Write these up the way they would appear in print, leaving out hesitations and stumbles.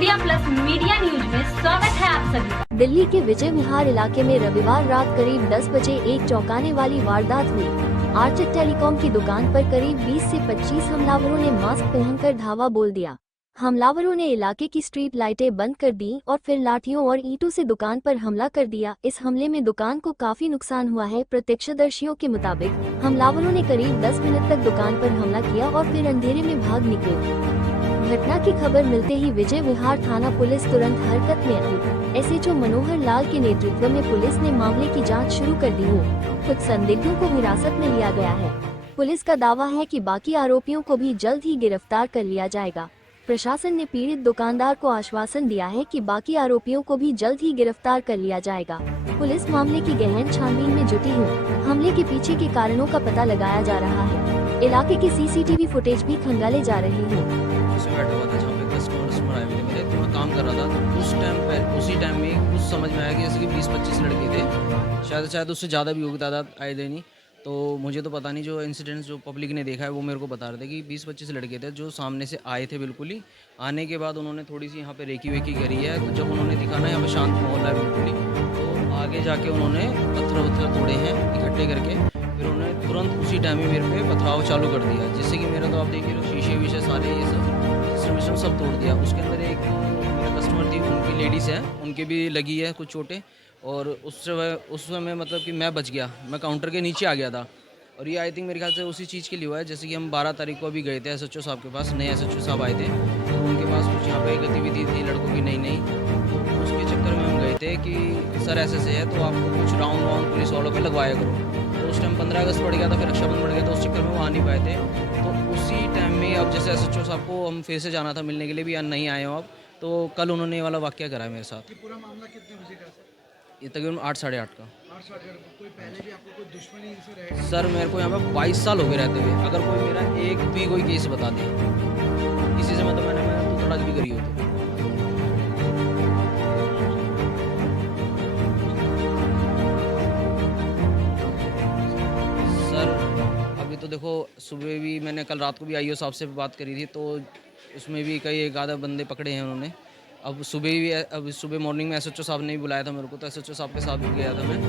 India plus media news में स्वागत है आप सभी का। दिल्ली के विजय विहार इलाके में रविवार रात करीब 10 बजे एक चौंकाने वाली वारदात हुई। आर्चेट टेलीकॉम की दुकान पर करीब 20 से 25 हमलावरों ने मास्क पहनकर धावा बोल दिया। हमलावरों ने इलाके की स्ट्रीट लाइटें बंद कर दी और फिर लाठियों और ईंटों से दुकान पर हमला कर दिया। इस हमले में दुकान को काफी नुकसान हुआ है। प्रत्यक्षदर्शियों के मुताबिक हमलावरों ने करीब 10 मिनट तक दुकान पर हमला किया और फिर अंधेरे में भाग निकले। घटना की खबर मिलते ही विजय विहार थाना पुलिस तुरंत हरकत में आई। एसएचओ मनोहर लाल के नेतृत्व में पुलिस ने मामले की जांच शुरू कर दी है। कुछ संदिग्धों को हिरासत में लिया गया है। पुलिस का दावा है कि बाकी आरोपियों को भी जल्द ही गिरफ्तार कर लिया जाएगा। प्रशासन ने पीड़ित दुकानदार को आश्वासन दिया है कि बाकी आरोपियों को भी जल्द ही गिरफ्तार कर लिया जाएगा। पुलिस मामले की गहन छानबीन में जुटी है। हमले के पीछे के कारणों का पता लगाया जा रहा है। इलाके की सीसीटीवी फुटेज भी खंगाले जा रहे हैं। बैठा हुआ था जहाँ पे कस्टमर आए हुए थे मेरे, तो मैं काम कर रहा था। तो उसी टाइम में कुछ समझ में आया कि जैसे कि 20-25 लड़के थे, शायद उससे ज़्यादा भी होगी तादाद, आए थे नहीं। तो मुझे तो पता नहीं, जो इंसिडेंट्स जो पब्लिक ने देखा है वो मेरे को बता रहे थे कि 20-25 लड़के थे जो सामने से आए थे। बिल्कुल ही आने के बाद उन्होंने थोड़ी सी यहाँ पे रेकी वेकी करी है। तो जब उन्होंने दिखा ना यहाँ पे शांत माहौल है बिल्कुल ही, तो आगे जाके उन्होंने पत्थर तोड़े हैं इकट्ठे करके। फिर उन्होंने तुरंत उसी टाइम में मेरे पे पथराव चालू कर दिया, जिससे कि मेरा तो आप देखिए लो शीशे वीशे सारे ये सिस्टम सब तोड़ दिया। उसके अंदर एक मेरा कस्टमर थी, उनकी लेडीज़ है, उनके भी लगी है कुछ चोटें। और उस समय मतलब कि मैं बच गया, मैं काउंटर के नीचे आ गया था। और ये आई थिंक मेरे ख्याल से उसी चीज़ के लिए हुआ है। जैसे कि हम 12 तारीख को अभी गए थे एसएचओ साहब के पास, नए एसएचओ साहब आए थे, तो उनके पास कुछ यहाँ पे गतिविधि थी लड़कों की नई। तो उसके चक्कर में हम गए थे कि सर ऐसे है, तो आपको कुछ राउंड पुलिस वालों पे लगवाया करो। तो उस टाइम 15 अगस्त पड़ गया था, फिर रक्षाबंधन पड़ गया, तो उस चक्कर में वो आ नहीं पाए थे। तो उसी टाइम में अब जैसे एसएचओ साहब को हम फिर से जाना था मिलने के लिए भी, या नहीं आए हो आप, तो कल उन्होंने ये वाला वाक़या करा है मेरे साथ। पूरा मामला कितने बजे का सर? ये तकरीबन 8 साढ़े 8 का। 8 साढ़े 8 कोई पहले भी आपको कोई दुश्मनी इनसे रहेगा? सर मेरे को यहाँ पे 22 साल हो गए रहते हुए। अगर कोई मेरा एक भी कोई केस बता दे किसी से, मतलब मैंने तो तड़ाक भी करी हो तो। सर अभी तो देखो, सुबह भी मैंने कल रात को भी आईओ साहब से बात करी थी, तो उसमें भी कई एक आधा बंदे पकड़े हैं उन्होंने। अब सुबह मॉर्निंग में एसएचओ साहब ने भी बुलाया था मेरे को, तो एसएचओ साहब के साथ भी गया था मैं। तो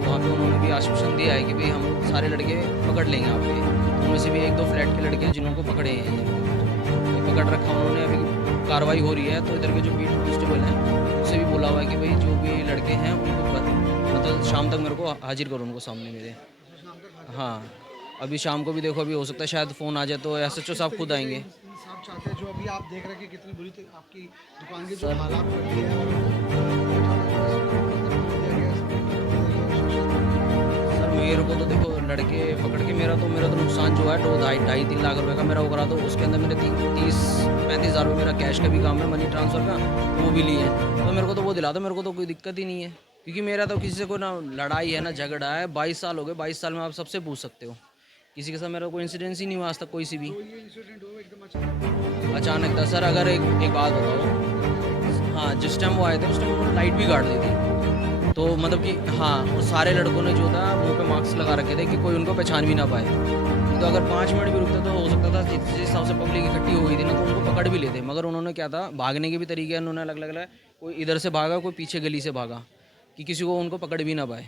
वहाँ पे उन्होंने भी आश्वासन दिया है कि भाई हम सारे लड़के पकड़ लेंगे आप पे। तो उनमें से भी 1-2 फ्लैट के लड़के हैं जिन्हों को पकड़े हैं, ये पकड़ रखा उन्होंने। अभी कार्रवाई हो रही है, तो इधर के जो बीट कांस्टेबल हैं उनसे भी बोला हुआ है कि भाई जो भी लड़के हैं उनको मतलब शाम तक मेरे को हाजिर करो उनको सामने मेरे। हाँ, अभी शाम को भी देखो, अभी हो सकता है शायद फ़ोन आ जाए, तो एसएचओ साहब खुद आएंगे। साहब चाहते हैं जो अभी आप देख रहे हैं कि कितनी बुरी आपकी दुकान की जो हालात पड़ी है, सर मेरे को तो देखो लड़के पकड़ के मेरा तो नुकसान जो है 2-2.5-3 लाख रुपए का मेरा वो करा। तो उसके अंदर मेरे 30-35 हज़ार रुपये मेरा कैश का भी काम है, मनी ट्रांसफ़र का, तो वो भी लिए हैं। तो मेरे को तो वो दिला दो, मेरे को तो कोई दिक्कत ही नहीं है, क्योंकि मेरा तो किसी से कोई ना लड़ाई है ना झगड़ा है। 22 साल हो गए, 22 साल में आप सबसे पूछ सकते हो, किसी के साथ मेरा कोई इंसिडेंस ही नहीं हुआ आज तक कोई सी भी। तो ये इंसिडेंट हुआ एकदम अचानक था सर। अगर एक बात बताओ, हाँ जिस टाइम वो आए थे उस टाइम उन्होंने लाइट भी काट दी थी। तो मतलब कि हाँ, और सारे लड़कों ने जो था मुंह पे मास्क लगा रखे थे कि कोई उनको पहचान भी ना पाए। तो अगर 5 मिनट भी रुकते तो हो सकता था, जिस हिसाब से पब्लिक इकट्ठी हो गई थी ना, तो उनको पकड़ भी लेते। मगर उन्होंने क्या था, भागने के भी तरीके उन्होंने अलग अलग, कोई इधर से भागा, कोई पीछे गली से भागा, कि किसी को उनको पकड़ भी ना पाए।